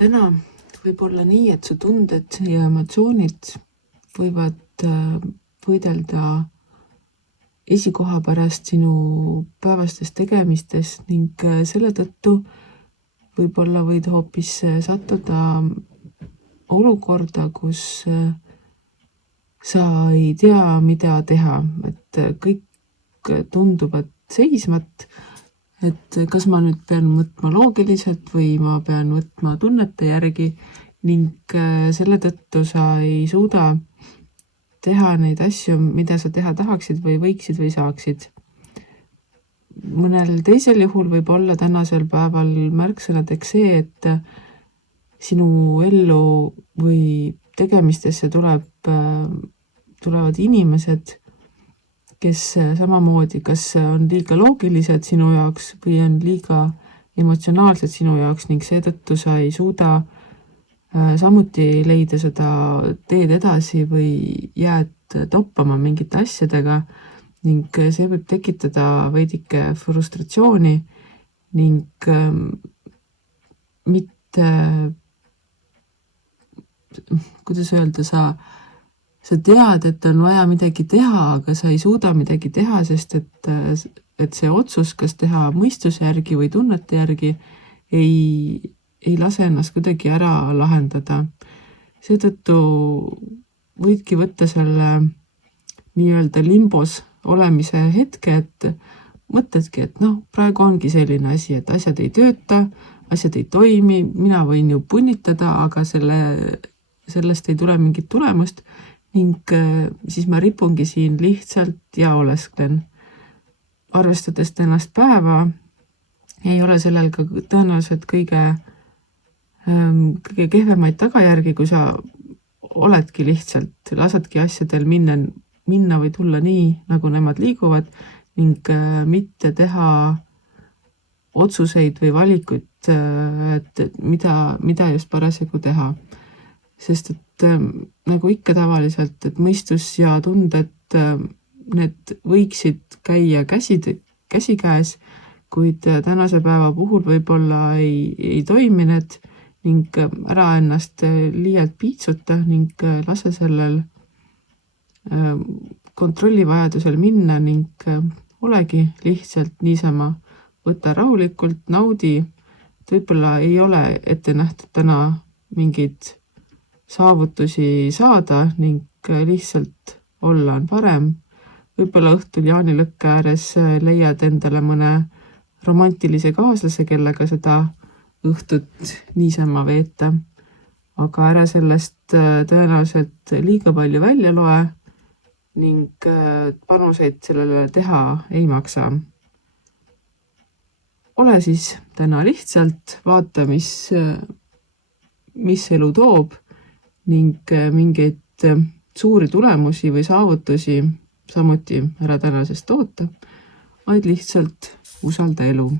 Täna võib olla nii, et su tunded ja emotsioonid võivad võidelda esikoha pärast sinu päevastes tegemistes ning selle tõttu võib-olla võid hoopis sattuda olukorda, kus sa ei tea, mida teha, et kõik tunduvad seisvat, et kas ma nüüd pean võtma loogiliselt või ma pean võtma tunnete järgi ning selle tõttu sa ei suuda teha neid asju, mida sa teha tahaksid või võiksid või saaksid. Mõnel teisel juhul võib olla tänasel päeval märksõnadeks see, et sinu ellu või tegemistesse tulevad inimesed, kes samamoodi kas on liiga loogilised sinu jaoks või on liiga emotsionaalsed sinu jaoks ning seetõttu sa ei suuda samuti leida seda teed edasi või jääd toppama mingite asjadega ning see võib tekitada veidike frustratsiooni ning mitte, kuidas öelda, sa tead, et on vaja midagi teha, aga sa ei suuda midagi teha, sest et see otsus, kas teha mõistuse järgi või tunnete järgi, ei lase ennast kuidagi ära lahendada. Seetõttu võidki võtta selle nii-öelda limbos olemise hetke, et mõtledki, et praegu ongi selline asi, et asjad ei tööta, asjad ei toimi, mina võin ju punnitada, aga sellest ei tule mingit tulemust ning siis ma ripungi siin lihtsalt ja olesklen. Arvestades tänast päeva ei ole sellel ka tõenäoliselt kõige kehvemaid tagajärgi, kui sa oledki lihtsalt, lasadki asjadel minna või tulla nii, nagu nemad liiguvad ning mitte teha otsuseid või valikuid, et mida just parasjagu teha. Sest et nagu ikka tavaliselt, et mõistus ja tunded, need võiksid käia käsikäes, kuid tänase päeva puhul võib-olla ei toimi need ning ära ennast liialt piitsuta ning lase sellel kontrollivajadusel minna ning olegi lihtsalt niisama, võta rahulikult, naudi, et võib-olla ei ole ette nähtud täna mingeid saavutusi saada ning lihtsalt olla on parem. Võib-olla õhtul jaanilõkke ääres leiad endale mõne romantilise kaaslase, kellega seda õhtut niisama veeta, aga ära sellest tõenäoliselt liiga palju välja loe ning panuseid sellele teha ei maksa. Ole siis täna lihtsalt, vaata, mis elu toob ning mingeid suuri tulemusi või saavutusi samuti ära tänasest oota, vaid lihtsalt usalda elu.